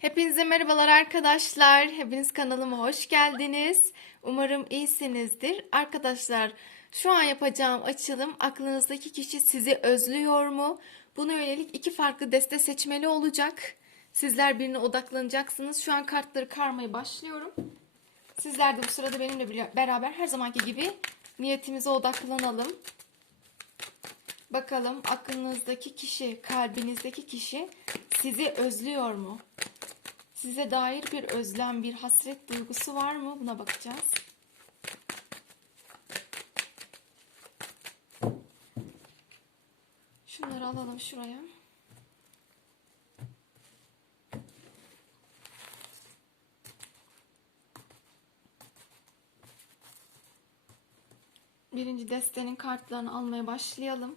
Hepinize merhabalar arkadaşlar. Hepiniz kanalıma hoş geldiniz. Umarım iyisinizdir. Arkadaşlar şu an yapacağım açılım aklınızdaki kişi sizi özlüyor mu? Buna yönelik iki farklı deste seçmeli olacak. Sizler birine odaklanacaksınız. Şu an kartları karmaya başlıyorum. Sizler de bu sırada benimle beraber her zamanki gibi niyetimize odaklanalım. Bakalım aklınızdaki kişi, kalbinizdeki kişi sizi özlüyor mu? Size dair bir özlem, bir hasret duygusu var mı? Buna bakacağız. Şunları alalım şuraya. Birinci destenin kartlarını almaya başlayalım.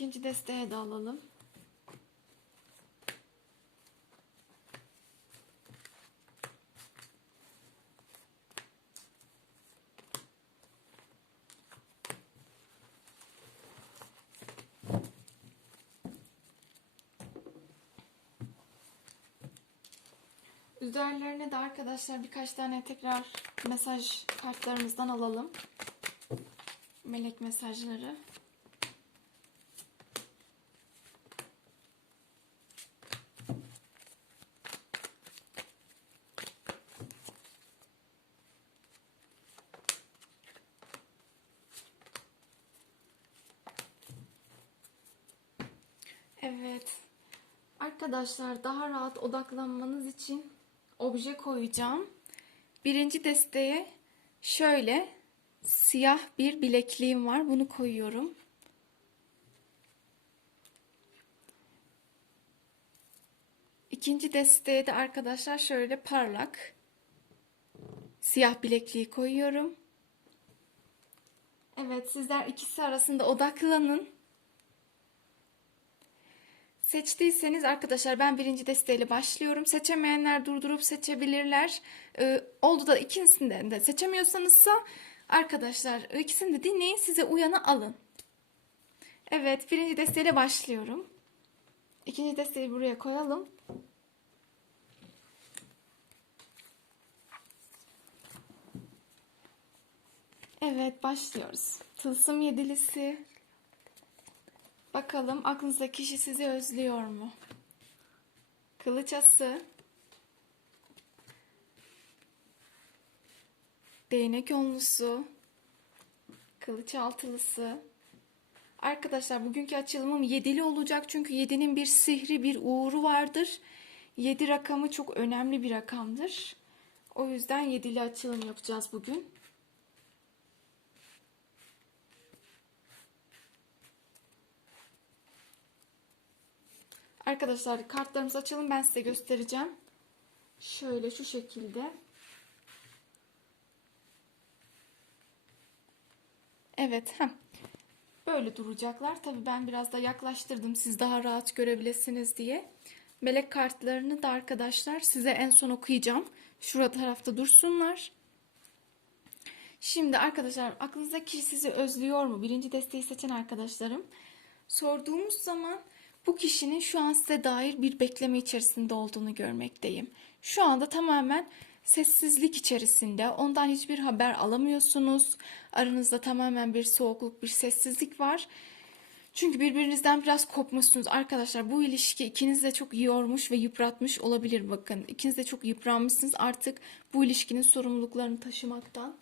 İkinci desteğe de alalım. Üzerlerine de arkadaşlar birkaç tane tekrar mesaj kartlarımızdan alalım. Melek mesajları. Evet. Arkadaşlar daha rahat odaklanmanız için obje koyacağım. Birinci desteğe şöyle siyah bir bilekliğim var. Bunu koyuyorum. İkinci desteğe de arkadaşlar şöyle parlak siyah bilekliği koyuyorum. Evet sizler ikisi arasında odaklanın. Seçtiyseniz arkadaşlar ben birinci desteğiyle başlıyorum. Seçemeyenler durdurup seçebilirler. Ee, oldu da ikisinden de seçemiyorsanızsa arkadaşlar ikisini de dinleyin size uyanı alın. Evet birinci desteğiyle başlıyorum. İkinci desteği buraya koyalım. Evet başlıyoruz. Tılsım yedilisi. Bakalım aklınızdaki kişi sizi özlüyor mu? Kılıç ası. Değnek onlusu. Kılıç altılısı. Arkadaşlar bugünkü açılımım yedili olacak çünkü yedinin bir sihri bir uğuru vardır. Yedi rakamı çok önemli bir rakamdır. O yüzden yedili açılım yapacağız bugün. Arkadaşlar kartlarımızı açalım ben size göstereceğim. Şöyle şu şekilde. Evet. Heh. Böyle duracaklar. Tabii ben biraz da yaklaştırdım siz daha rahat görebilirsiniz diye. Melek kartlarını da arkadaşlar size en son okuyacağım. Şurada tarafta dursunlar. Şimdi arkadaşlar aklınızdaki sizi özlüyor mu? Birinci desteği seçen arkadaşlarım. Sorduğumuz zaman bu kişinin şu an size dair bir bekleme içerisinde olduğunu görmekteyim. Şu anda tamamen sessizlik içerisinde. Ondan hiçbir haber alamıyorsunuz. Aranızda tamamen bir soğukluk, bir sessizlik var. Çünkü birbirinizden biraz kopmuşsunuz. Arkadaşlar bu ilişki ikiniz de çok yormuş ve yıpratmış olabilir bakın. İkiniz de çok yıpranmışsınız artık bu ilişkinin sorumluluklarını taşımaktan.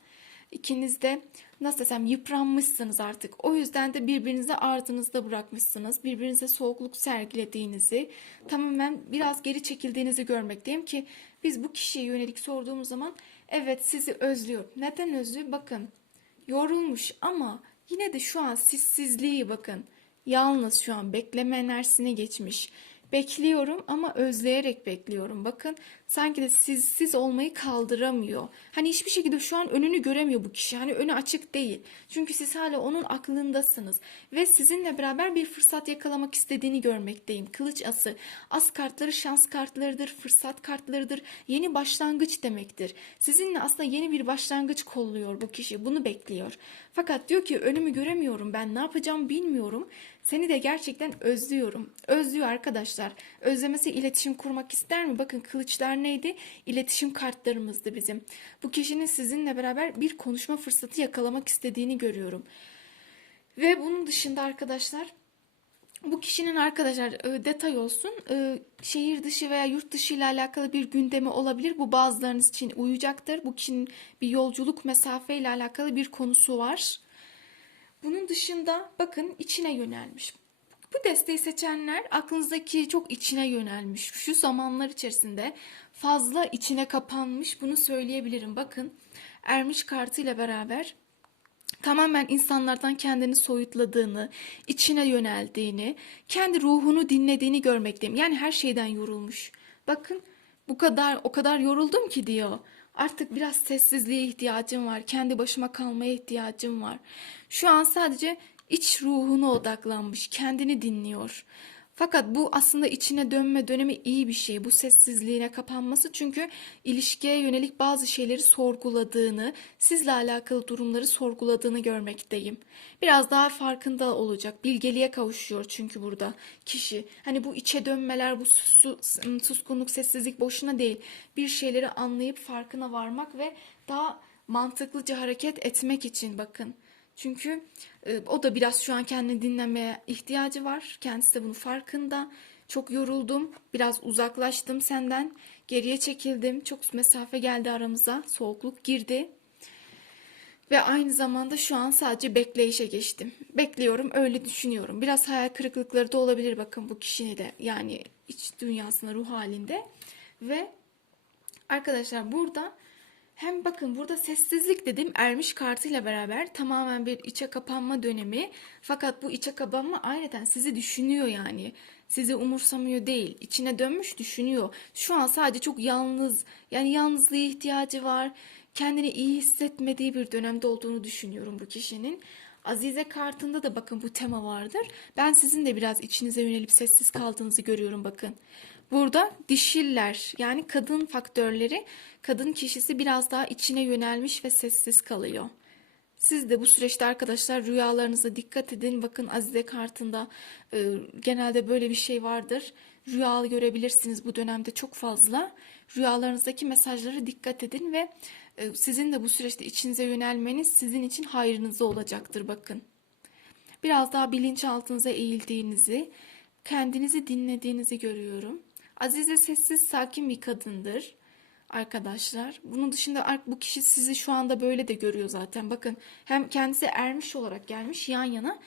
İkiniz de nasıl desem yıpranmışsınız artık. O yüzden de birbirinizi ardınızda bırakmışsınız. Birbirinize soğukluk sergilediğinizi, tamamen biraz geri çekildiğinizi görmekteyim ki biz bu kişiye yönelik sorduğumuz zaman evet sizi özlüyor. Neden özlüyor? Bakın yorulmuş ama yine de şu an sessizliği bakın. Yalnız şu an bekleme enerjisine geçmiş. Bekliyorum ama özleyerek bekliyorum. Bakın sanki de sizsiz olmayı kaldıramıyor. Hani hiçbir şekilde şu an önünü göremiyor bu kişi. Hani önü açık değil. Çünkü siz hala onun aklındasınız. Ve sizinle beraber bir fırsat yakalamak istediğini görmekteyim. Kılıç ası. As kartları şans kartlarıdır, fırsat kartlarıdır. Yeni başlangıç demektir. Sizinle aslında yeni bir başlangıç kolluyor bu kişi. Bunu bekliyor. Fakat diyor ki önümü göremiyorum ben ne yapacağım bilmiyorum. Seni de gerçekten özlüyorum. Özlüyor arkadaşlar. Özlemesi iletişim kurmak ister mi? Bakın kılıçlar neydi? İletişim kartlarımızdı bizim. Bu kişinin sizinle beraber bir konuşma fırsatı yakalamak istediğini görüyorum. Ve bunun dışında arkadaşlar bu kişinin arkadaşlar e, detay olsun e, şehir dışı veya yurt dışı ile alakalı bir gündemi olabilir. Bu bazılarınız için uyacaktır. Bu kişinin bir yolculuk mesafe ile alakalı bir konusu var. Bunun dışında bakın içine yönelmiş. Bu desteği seçenler aklınızdaki çok içine yönelmiş. Şu zamanlar içerisinde fazla içine kapanmış bunu söyleyebilirim. Bakın ermiş kartıyla beraber tamamen insanlardan kendini soyutladığını, içine yöneldiğini, kendi ruhunu dinlediğini görmekteyim. Yani her şeyden yorulmuş. Bakın bu kadar o kadar yoruldum ki diyor. Artık biraz sessizliğe ihtiyacım var. Kendi başıma kalmaya ihtiyacım var. Şu an sadece iç ruhuna odaklanmış, kendini dinliyor. Fakat bu aslında içine dönme dönemi iyi bir şey. Bu sessizliğine kapanması çünkü ilişkiye yönelik bazı şeyleri sorguladığını, sizle alakalı durumları sorguladığını görmekteyim. Biraz daha farkında olacak. Bilgeliğe kavuşuyor çünkü burada kişi. Hani bu içe dönmeler, bu sus, suskunluk, sessizlik boşuna değil. Bir şeyleri anlayıp farkına varmak ve daha mantıklıca hareket etmek için bakın. Çünkü e, o da biraz şu an kendini dinlemeye ihtiyacı var. Kendisi de bunun farkında. Çok yoruldum. Biraz uzaklaştım senden. Geriye çekildim. Çok mesafe geldi aramıza. Soğukluk girdi. Ve aynı zamanda şu an sadece bekleyişe geçtim. Bekliyorum, öyle düşünüyorum. Biraz hayal kırıklıkları da olabilir bakın bu kişinin de. Yani iç dünyasına, ruh halinde. Ve arkadaşlar burada hem bakın burada sessizlik dedim ermiş kartıyla beraber tamamen bir içe kapanma dönemi. Fakat bu içe kapanma ayrıca sizi düşünüyor yani. Sizi umursamıyor değil. İçine dönmüş düşünüyor. Şu an sadece çok yalnız yani yalnızlığa ihtiyacı var. Kendini iyi hissetmediği bir dönemde olduğunu düşünüyorum bu kişinin. Azize kartında da bakın bu tema vardır. Ben sizin de biraz içinize yönelip sessiz kaldığınızı görüyorum bakın. Burada dişiller yani kadın faktörleri, kadın kişisi biraz daha içine yönelmiş ve sessiz kalıyor. Siz de bu süreçte arkadaşlar rüyalarınıza dikkat edin. Bakın Azize kartında e, genelde böyle bir şey vardır. Rüya görebilirsiniz bu dönemde çok fazla. Rüyalarınızdaki mesajlara dikkat edin ve e, sizin de bu süreçte içinize yönelmeniz sizin için hayrınıza olacaktır bakın. Biraz daha bilinçaltınıza eğildiğinizi, kendinizi dinlediğinizi görüyorum. Azize sessiz, sakin bir kadındır arkadaşlar. Bunun dışında bu kişi sizi şu anda böyle de görüyor zaten. Bakın hem kendisi ermiş olarak gelmiş yan yana.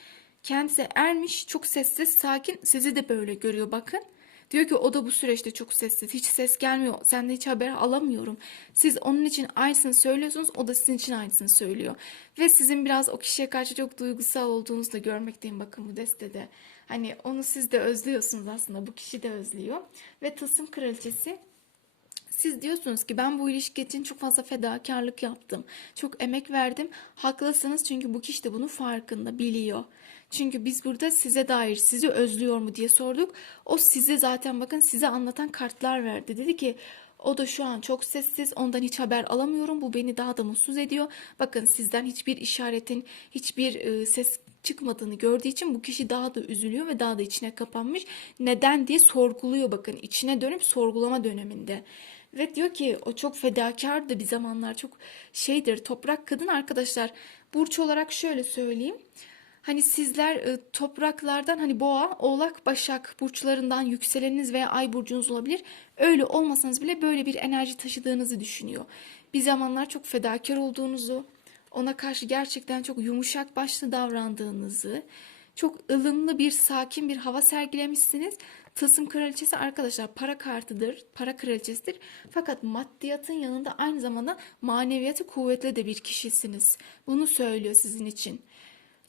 Kendisi ermiş, çok sessiz, sakin. Sizi de böyle görüyor bakın. Diyor ki o da bu süreçte çok sessiz. Hiç ses gelmiyor. Senden hiç haber alamıyorum. Siz onun için aynısını söylüyorsunuz. O da sizin için aynısını söylüyor. Ve sizin biraz o kişiye karşı çok duygusal olduğunuzu da görmekteyim bakın bu destede. Hani onu siz de özlüyorsunuz aslında. Bu kişi de özlüyor. Ve tılsım kraliçesi siz diyorsunuz ki ben bu ilişki için çok fazla fedakarlık yaptım. Çok emek verdim. Haklısınız çünkü bu kişi de bunun farkında, biliyor. Çünkü biz burada size dair sizi özlüyor mu diye sorduk. O size zaten bakın size anlatan kartlar verdi. Dedi ki o da şu an çok sessiz. Ondan hiç haber alamıyorum. Bu beni daha da mutsuz ediyor. Bakın sizden hiçbir işaretin, hiçbir e, ses çıkmadığını gördüğü için bu kişi daha da üzülüyor ve daha da içine kapanmış. Neden diye sorguluyor bakın. içine dönüp sorgulama döneminde. Ve diyor ki o çok fedakardı bir zamanlar çok şeydir toprak kadın arkadaşlar burç olarak şöyle söyleyeyim. Hani sizler e, topraklardan hani boğa, oğlak, başak burçlarından yükseleniniz veya ay burcunuz olabilir. Öyle olmasanız bile böyle bir enerji taşıdığınızı düşünüyor. Bir zamanlar çok fedakar olduğunuzu, ona karşı gerçekten çok yumuşak başlı davrandığınızı, çok ılımlı bir sakin bir hava sergilemişsiniz. Tılsım kraliçesi arkadaşlar para kartıdır, para kraliçesidir. Fakat maddiyatın yanında aynı zamanda maneviyatı kuvvetli de bir kişisiniz. Bunu söylüyor sizin için.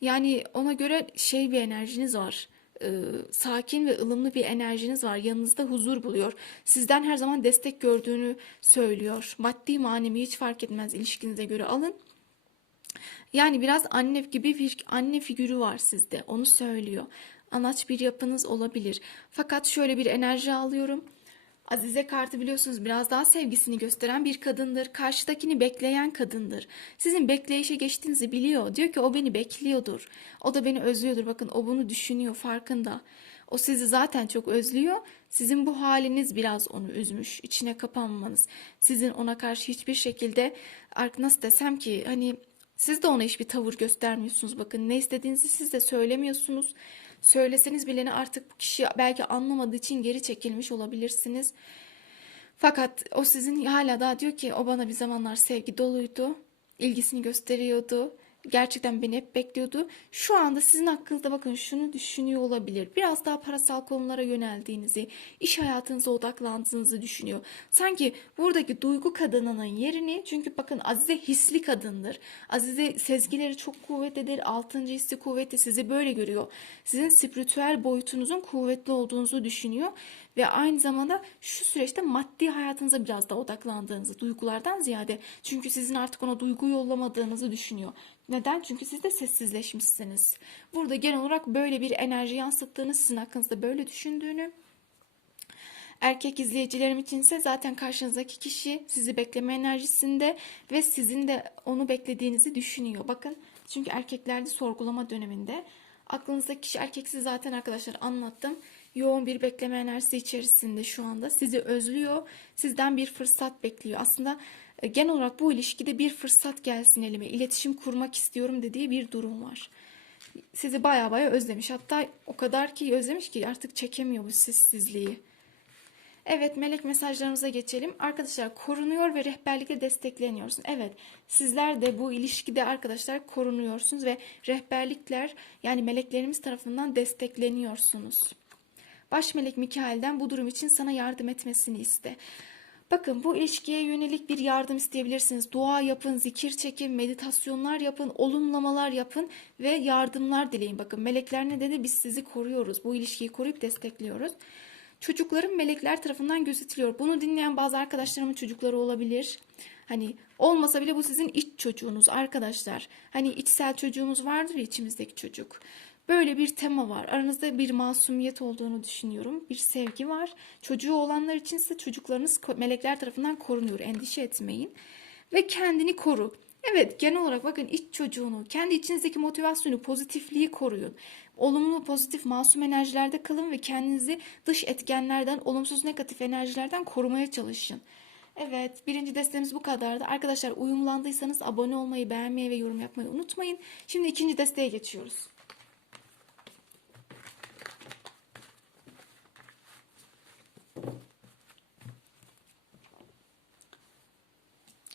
Yani ona göre şey bir enerjiniz var. e, sakin ve ılımlı bir enerjiniz var. Yanınızda huzur buluyor. Sizden her zaman destek gördüğünü söylüyor. Maddi manevi hiç fark etmez ilişkinize göre alın. Yani biraz anne gibi bir anne figürü var sizde. Onu söylüyor. Anaç bir yapınız olabilir. Fakat şöyle bir enerji alıyorum. Azize kartı biliyorsunuz biraz daha sevgisini gösteren bir kadındır. Karşıdakini bekleyen kadındır. Sizin bekleyişe geçtiğinizi biliyor. Diyor ki o beni bekliyordur. O da beni özlüyordur. Bakın o bunu düşünüyor farkında. O sizi zaten çok özlüyor. Sizin bu haliniz biraz onu üzmüş. İçine kapanmanız. Sizin ona karşı hiçbir şekilde nasıl desem ki hani siz de ona hiçbir tavır göstermiyorsunuz. Bakın ne istediğinizi siz de söylemiyorsunuz. Söyleseniz bile artık bu kişi belki anlamadığı için geri çekilmiş olabilirsiniz. Fakat o sizin hala daha diyor ki o bana bir zamanlar sevgi doluydu. ilgisini gösteriyordu. Gerçekten beni hep bekliyordu. Şu anda sizin hakkınızda bakın şunu düşünüyor olabilir. Biraz daha parasal konulara yöneldiğinizi, iş hayatınıza odaklandığınızı düşünüyor. Sanki buradaki duygu kadınının yerini çünkü bakın Azize hisli kadındır. Azize sezgileri çok kuvvetlidir. Altıncı hissi kuvvetli sizi böyle görüyor. Sizin spiritüel boyutunuzun kuvvetli olduğunuzu düşünüyor. Ve aynı zamanda şu süreçte maddi hayatınıza biraz da odaklandığınızı, duygulardan ziyade. Çünkü sizin artık ona duygu yollamadığınızı düşünüyor. Neden? Çünkü siz de sessizleşmişsiniz. Burada genel olarak böyle bir enerji yansıttığını, sizin hakkınızda böyle düşündüğünü, Erkek izleyicilerim içinse zaten karşınızdaki kişi sizi bekleme enerjisinde ve sizin de onu beklediğinizi düşünüyor. Bakın çünkü erkeklerde sorgulama döneminde aklınızdaki kişi erkeksi zaten arkadaşlar anlattım. Yoğun bir bekleme enerjisi içerisinde şu anda sizi özlüyor. Sizden bir fırsat bekliyor. Aslında genel olarak bu ilişkide bir fırsat gelsin elime. iletişim kurmak istiyorum dediği bir durum var. Sizi baya baya özlemiş. Hatta o kadar ki özlemiş ki artık çekemiyor bu sessizliği. Evet melek mesajlarımıza geçelim. Arkadaşlar korunuyor ve rehberlikle destekleniyorsun. Evet sizler de bu ilişkide arkadaşlar korunuyorsunuz ve rehberlikler yani meleklerimiz tarafından destekleniyorsunuz. Baş melek Mikail'den bu durum için sana yardım etmesini iste. Bakın bu ilişkiye yönelik bir yardım isteyebilirsiniz. Dua yapın, zikir çekin, meditasyonlar yapın, olumlamalar yapın ve yardımlar dileyin. Bakın melekler ne dedi? Biz sizi koruyoruz. Bu ilişkiyi koruyup destekliyoruz. Çocukların melekler tarafından gözetiliyor. Bunu dinleyen bazı arkadaşlarımın çocukları olabilir. Hani olmasa bile bu sizin iç çocuğunuz arkadaşlar. Hani içsel çocuğumuz vardır içimizdeki çocuk. Böyle bir tema var. Aranızda bir masumiyet olduğunu düşünüyorum. Bir sevgi var. Çocuğu olanlar için ise çocuklarınız melekler tarafından korunuyor. Endişe etmeyin. Ve kendini koru. Evet genel olarak bakın iç çocuğunu, kendi içinizdeki motivasyonu, pozitifliği koruyun. Olumlu, pozitif, masum enerjilerde kalın ve kendinizi dış etkenlerden, olumsuz, negatif enerjilerden korumaya çalışın. Evet, birinci destemiz bu kadardı. Arkadaşlar uyumlandıysanız abone olmayı, beğenmeyi ve yorum yapmayı unutmayın. Şimdi ikinci desteğe geçiyoruz.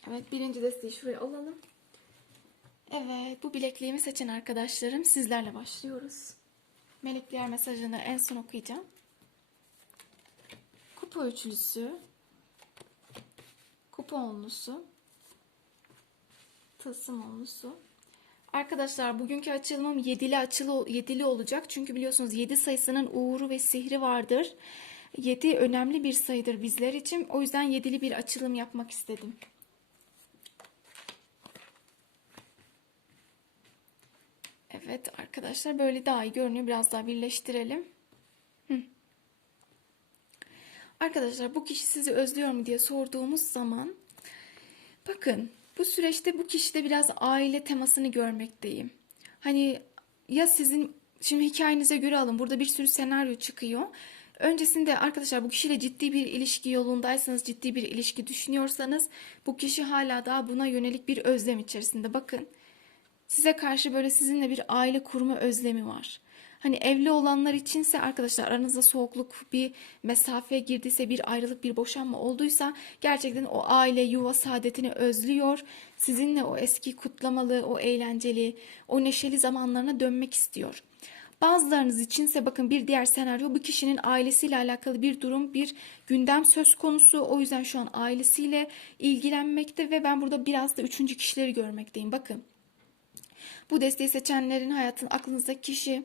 Evet, birinci desteği şuraya alalım. Evet, bu bilekliğimi seçen arkadaşlarım sizlerle başlıyoruz. Melekler mesajını en son okuyacağım. Kupa üçlüsü, kupa onlusu, tılsım onlusu. Arkadaşlar bugünkü açılımım yedili açılı yedili olacak. Çünkü biliyorsunuz 7 sayısının uğuru ve sihri vardır. 7 önemli bir sayıdır bizler için. O yüzden yedili bir açılım yapmak istedim. Evet arkadaşlar böyle daha iyi görünüyor. Biraz daha birleştirelim. Hı. Arkadaşlar bu kişi sizi özlüyor mu diye sorduğumuz zaman bakın bu süreçte bu kişide biraz aile temasını görmekteyim. Hani ya sizin şimdi hikayenize göre alın. Burada bir sürü senaryo çıkıyor. Öncesinde arkadaşlar bu kişiyle ciddi bir ilişki yolundaysanız, ciddi bir ilişki düşünüyorsanız bu kişi hala daha buna yönelik bir özlem içerisinde. Bakın Size karşı böyle sizinle bir aile kurma özlemi var. Hani evli olanlar içinse arkadaşlar aranızda soğukluk, bir mesafe girdiyse, bir ayrılık, bir boşanma olduysa gerçekten o aile, yuva saadetini özlüyor. Sizinle o eski kutlamalı, o eğlenceli, o neşeli zamanlarına dönmek istiyor. Bazılarınız içinse bakın bir diğer senaryo bu kişinin ailesiyle alakalı bir durum, bir gündem söz konusu. O yüzden şu an ailesiyle ilgilenmekte ve ben burada biraz da üçüncü kişileri görmekteyim. Bakın bu desteği seçenlerin hayatın aklınızdaki kişi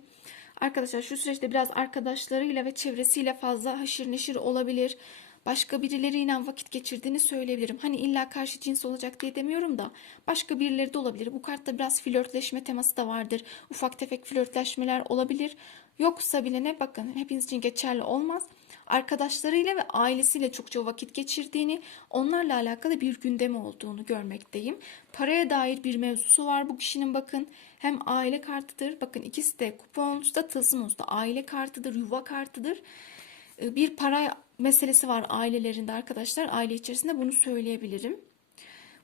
Arkadaşlar şu süreçte biraz arkadaşlarıyla ve çevresiyle fazla haşır neşir olabilir. Başka birileriyle vakit geçirdiğini söyleyebilirim. Hani illa karşı cins olacak diye demiyorum da başka birileri de olabilir. Bu kartta biraz flörtleşme teması da vardır. Ufak tefek flörtleşmeler olabilir. Yoksa bile ne bakın hepiniz için geçerli olmaz. Arkadaşlarıyla ve ailesiyle çokça vakit geçirdiğini, onlarla alakalı bir gündemi olduğunu görmekteyim. Paraya dair bir mevzusu var bu kişinin bakın. Hem aile kartıdır. Bakın ikisi de kupa onlusu tılsım onlusu da aile kartıdır, yuva kartıdır. Ee, Bir para meselesi var ailelerinde arkadaşlar. Aile içerisinde bunu söyleyebilirim.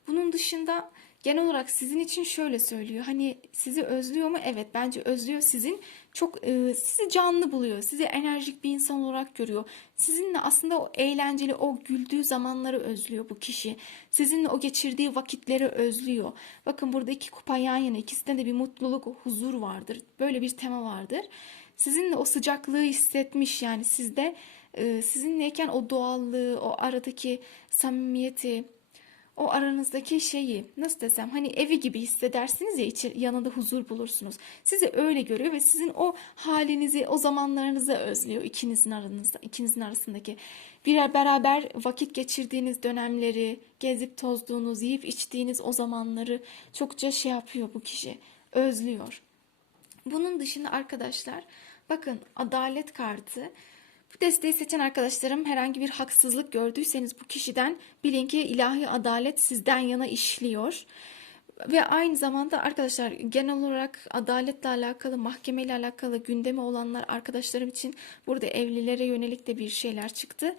Bunun dışında genel olarak sizin için şöyle söylüyor. Hani sizi özlüyor mu? Evet bence özlüyor sizin. Çok e, sizi canlı buluyor. Sizi enerjik bir insan olarak görüyor. Sizinle aslında o eğlenceli, o güldüğü zamanları özlüyor bu kişi. Sizinle o geçirdiği vakitleri özlüyor. Bakın burada iki kupa yan yana. ikisinde de bir mutluluk, huzur vardır. Böyle bir tema vardır. Sizinle o sıcaklığı hissetmiş yani sizde e, sizinleyken o doğallığı, o aradaki samimiyeti, o aranızdaki şeyi nasıl desem hani evi gibi hissedersiniz ya içi, yanında huzur bulursunuz. Sizi öyle görüyor ve sizin o halinizi, o zamanlarınızı özlüyor ikinizin aranızda, ikinizin arasındaki bir beraber vakit geçirdiğiniz dönemleri, gezip tozduğunuz, yiyip içtiğiniz o zamanları çokça şey yapıyor bu kişi, özlüyor. Bunun dışında arkadaşlar bakın adalet kartı. Bu desteği seçen arkadaşlarım herhangi bir haksızlık gördüyseniz bu kişiden bilin ki ilahi adalet sizden yana işliyor. Ve aynı zamanda arkadaşlar genel olarak adaletle alakalı, mahkemeyle alakalı gündemi olanlar arkadaşlarım için burada evlilere yönelik de bir şeyler çıktı.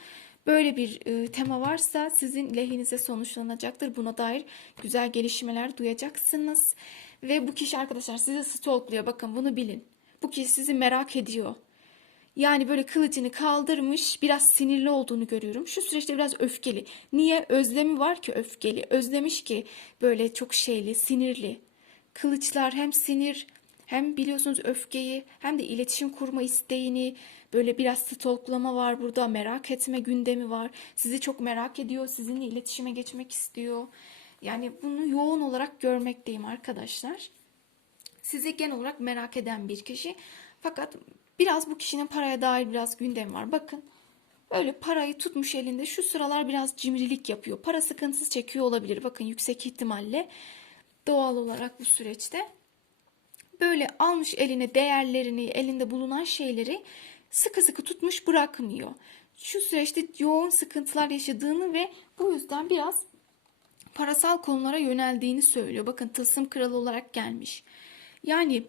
Böyle bir e, tema varsa sizin lehinize sonuçlanacaktır. Buna dair güzel gelişmeler duyacaksınız. Ve bu kişi arkadaşlar sizi stalkluyor. Bakın bunu bilin. Bu kişi sizi merak ediyor. Yani böyle kılıcını kaldırmış, biraz sinirli olduğunu görüyorum. Şu süreçte biraz öfkeli. Niye? Özlemi var ki öfkeli. Özlemiş ki böyle çok şeyli, sinirli. Kılıçlar hem sinir hem biliyorsunuz öfkeyi hem de iletişim kurma isteğini böyle biraz stalklama var burada merak etme gündemi var. Sizi çok merak ediyor, sizinle iletişime geçmek istiyor. Yani bunu yoğun olarak görmekteyim arkadaşlar sizi genel olarak merak eden bir kişi. Fakat biraz bu kişinin paraya dair biraz gündemi var. Bakın böyle parayı tutmuş elinde şu sıralar biraz cimrilik yapıyor. Para sıkıntısı çekiyor olabilir. Bakın yüksek ihtimalle doğal olarak bu süreçte böyle almış eline değerlerini, elinde bulunan şeyleri sıkı sıkı tutmuş bırakmıyor. Şu süreçte yoğun sıkıntılar yaşadığını ve bu yüzden biraz parasal konulara yöneldiğini söylüyor. Bakın tılsım kralı olarak gelmiş. Yani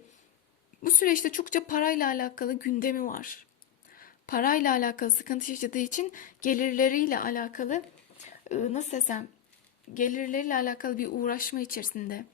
bu süreçte çokça parayla alakalı gündemi var. Parayla alakalı sıkıntı yaşadığı için gelirleriyle alakalı e, nasıl desem gelirleriyle alakalı bir uğraşma içerisinde.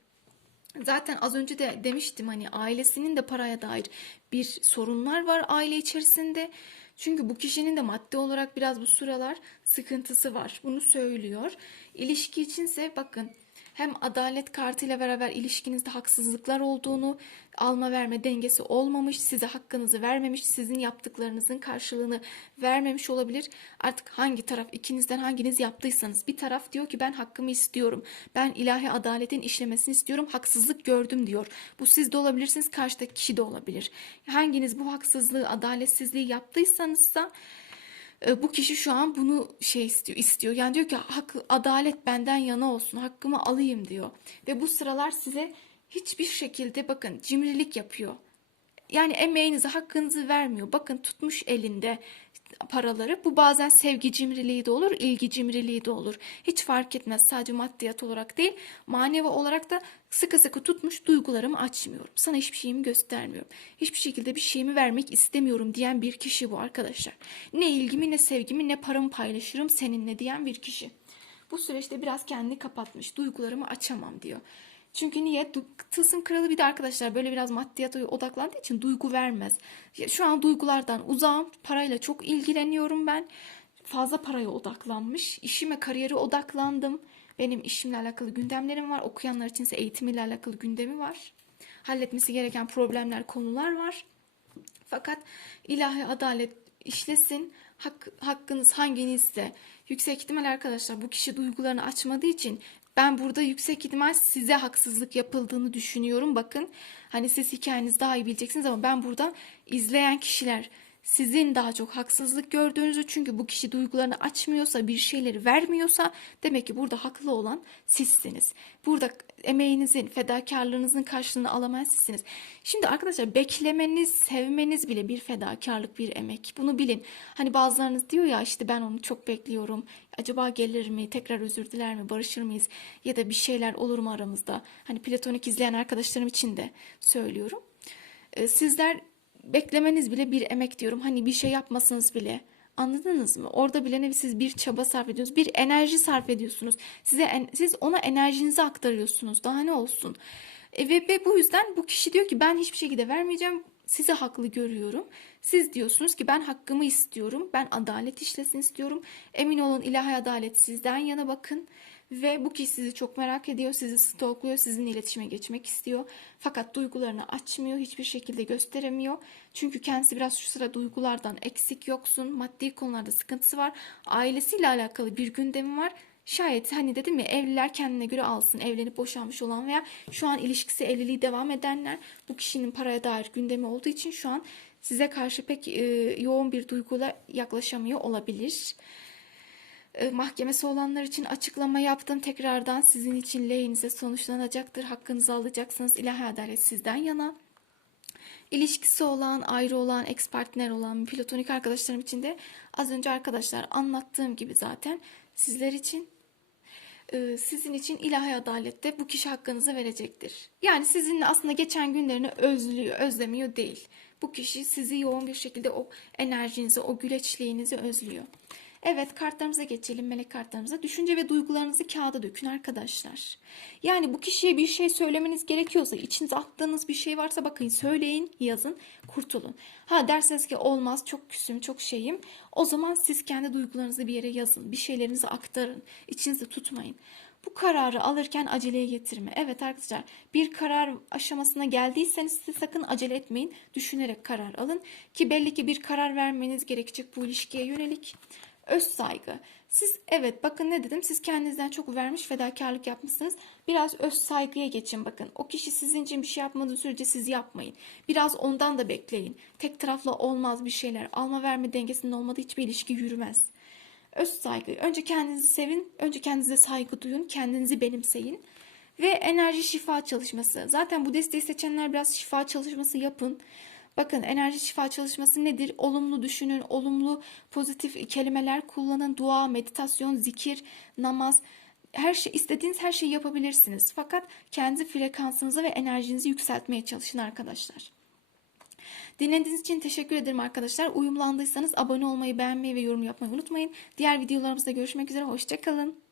Zaten az önce de demiştim hani ailesinin de paraya dair bir sorunlar var aile içerisinde. Çünkü bu kişinin de maddi olarak biraz bu sıralar sıkıntısı var. Bunu söylüyor. İlişki içinse bakın hem adalet kartıyla beraber ilişkinizde haksızlıklar olduğunu, alma verme dengesi olmamış, size hakkınızı vermemiş, sizin yaptıklarınızın karşılığını vermemiş olabilir. Artık hangi taraf, ikinizden hanginiz yaptıysanız bir taraf diyor ki ben hakkımı istiyorum. Ben ilahi adaletin işlemesini istiyorum. Haksızlık gördüm diyor. Bu siz de olabilirsiniz, karşıdaki kişi de olabilir. Hanginiz bu haksızlığı, adaletsizliği yaptıysanızsa bu kişi şu an bunu şey istiyor istiyor. Yani diyor ki hak adalet benden yana olsun. Hakkımı alayım diyor. Ve bu sıralar size hiçbir şekilde bakın cimrilik yapıyor. Yani emeğinizi, hakkınızı vermiyor. Bakın tutmuş elinde paraları. Bu bazen sevgi cimriliği de olur, ilgi cimriliği de olur. Hiç fark etmez. Sadece maddiyat olarak değil, manevi olarak da sıkı sıkı tutmuş duygularımı açmıyorum. Sana hiçbir şeyimi göstermiyorum. Hiçbir şekilde bir şeyimi vermek istemiyorum diyen bir kişi bu arkadaşlar. Ne ilgimi, ne sevgimi, ne paramı paylaşırım seninle diyen bir kişi. Bu süreçte biraz kendini kapatmış. Duygularımı açamam diyor. Çünkü niye? Tılsım kralı bir de arkadaşlar böyle biraz maddiyata odaklandığı için duygu vermez. Şu an duygulardan uzağım. Parayla çok ilgileniyorum ben. Fazla paraya odaklanmış. İşime, kariyere odaklandım. Benim işimle alakalı gündemlerim var. Okuyanlar içinse eğitimiyle alakalı gündemi var. Halletmesi gereken problemler, konular var. Fakat ilahi adalet işlesin. Hak, hakkınız hanginizse yüksek ihtimal arkadaşlar bu kişi duygularını açmadığı için Ben burada yüksek ihtimal size haksızlık yapıldığını düşünüyorum. Bakın hani siz hikayenizi daha iyi bileceksiniz ama ben burada izleyen kişiler sizin daha çok haksızlık gördüğünüzü çünkü bu kişi duygularını açmıyorsa bir şeyleri vermiyorsa demek ki burada haklı olan sizsiniz. Burada emeğinizin, fedakarlığınızın karşılığını alamayan sizsiniz. Şimdi arkadaşlar beklemeniz, sevmeniz bile bir fedakarlık, bir emek. Bunu bilin. Hani bazılarınız diyor ya işte ben onu çok bekliyorum. Acaba gelir mi? Tekrar özür diler mi? Barışır mıyız? Ya da bir şeyler olur mu aramızda? Hani platonik izleyen arkadaşlarım için de söylüyorum. Ee, Sizler beklemeniz bile bir emek diyorum. Hani bir şey yapmasanız bile. Anladınız mı? Orada bile ne siz bir çaba sarf ediyorsunuz. Bir enerji sarf ediyorsunuz. Size en- siz ona enerjinizi aktarıyorsunuz. Daha ne olsun? E, ve, ve bu yüzden bu kişi diyor ki ben hiçbir şekilde vermeyeceğim. Sizi haklı görüyorum. Siz diyorsunuz ki ben hakkımı istiyorum. Ben adalet işlesin istiyorum. Emin olun ilahi adalet sizden yana bakın. Ve bu kişi sizi çok merak ediyor, sizi stalkluyor, sizinle iletişime geçmek istiyor. Fakat duygularını açmıyor, hiçbir şekilde gösteremiyor. Çünkü kendisi biraz şu sıra duygulardan eksik, yoksun, maddi konularda sıkıntısı var. Ailesiyle alakalı bir gündemi var. Şayet hani dedim ya evliler kendine göre alsın. Evlenip boşanmış olan veya şu an ilişkisi evliliği devam edenler bu kişinin paraya dair gündemi olduğu için şu an size karşı pek e, yoğun bir duyguyla yaklaşamıyor olabilir mahkemesi olanlar için açıklama yaptım. Tekrardan sizin için lehinize sonuçlanacaktır. Hakkınızı alacaksınız. İlahi adalet sizden yana. İlişkisi olan, ayrı olan, ex partner olan platonik arkadaşlarım için de az önce arkadaşlar anlattığım gibi zaten sizler için e, sizin için ilahi adalette bu kişi hakkınızı verecektir. Yani sizinle aslında geçen günlerini özlüyor, özlemiyor değil. Bu kişi sizi yoğun bir şekilde o enerjinizi, o güleçliğinizi özlüyor. Evet kartlarımıza geçelim melek kartlarımıza. Düşünce ve duygularınızı kağıda dökün arkadaşlar. Yani bu kişiye bir şey söylemeniz gerekiyorsa, içinize attığınız bir şey varsa bakın söyleyin, yazın, kurtulun. Ha derseniz ki olmaz, çok küsüm, çok şeyim. O zaman siz kendi duygularınızı bir yere yazın. Bir şeylerinizi aktarın. İçinizde tutmayın. Bu kararı alırken aceleye getirme. Evet arkadaşlar bir karar aşamasına geldiyseniz siz sakın acele etmeyin. Düşünerek karar alın. Ki belli ki bir karar vermeniz gerekecek bu ilişkiye yönelik. Öz saygı. Siz evet bakın ne dedim siz kendinizden çok vermiş fedakarlık yapmışsınız. Biraz öz saygıya geçin bakın. O kişi sizin için bir şey yapmadığı sürece siz yapmayın. Biraz ondan da bekleyin. Tek taraflı olmaz bir şeyler. Alma verme dengesinin olmadığı hiçbir ilişki yürümez. Öz saygı. Önce kendinizi sevin. Önce kendinize saygı duyun. Kendinizi benimseyin. Ve enerji şifa çalışması. Zaten bu desteği seçenler biraz şifa çalışması yapın. Bakın enerji şifa çalışması nedir? Olumlu düşünün, olumlu pozitif kelimeler kullanın. Dua, meditasyon, zikir, namaz, her şey istediğiniz her şeyi yapabilirsiniz. Fakat kendi frekansınızı ve enerjinizi yükseltmeye çalışın arkadaşlar. Dinlediğiniz için teşekkür ederim arkadaşlar. Uyumlandıysanız abone olmayı, beğenmeyi ve yorum yapmayı unutmayın. Diğer videolarımızda görüşmek üzere. Hoşçakalın.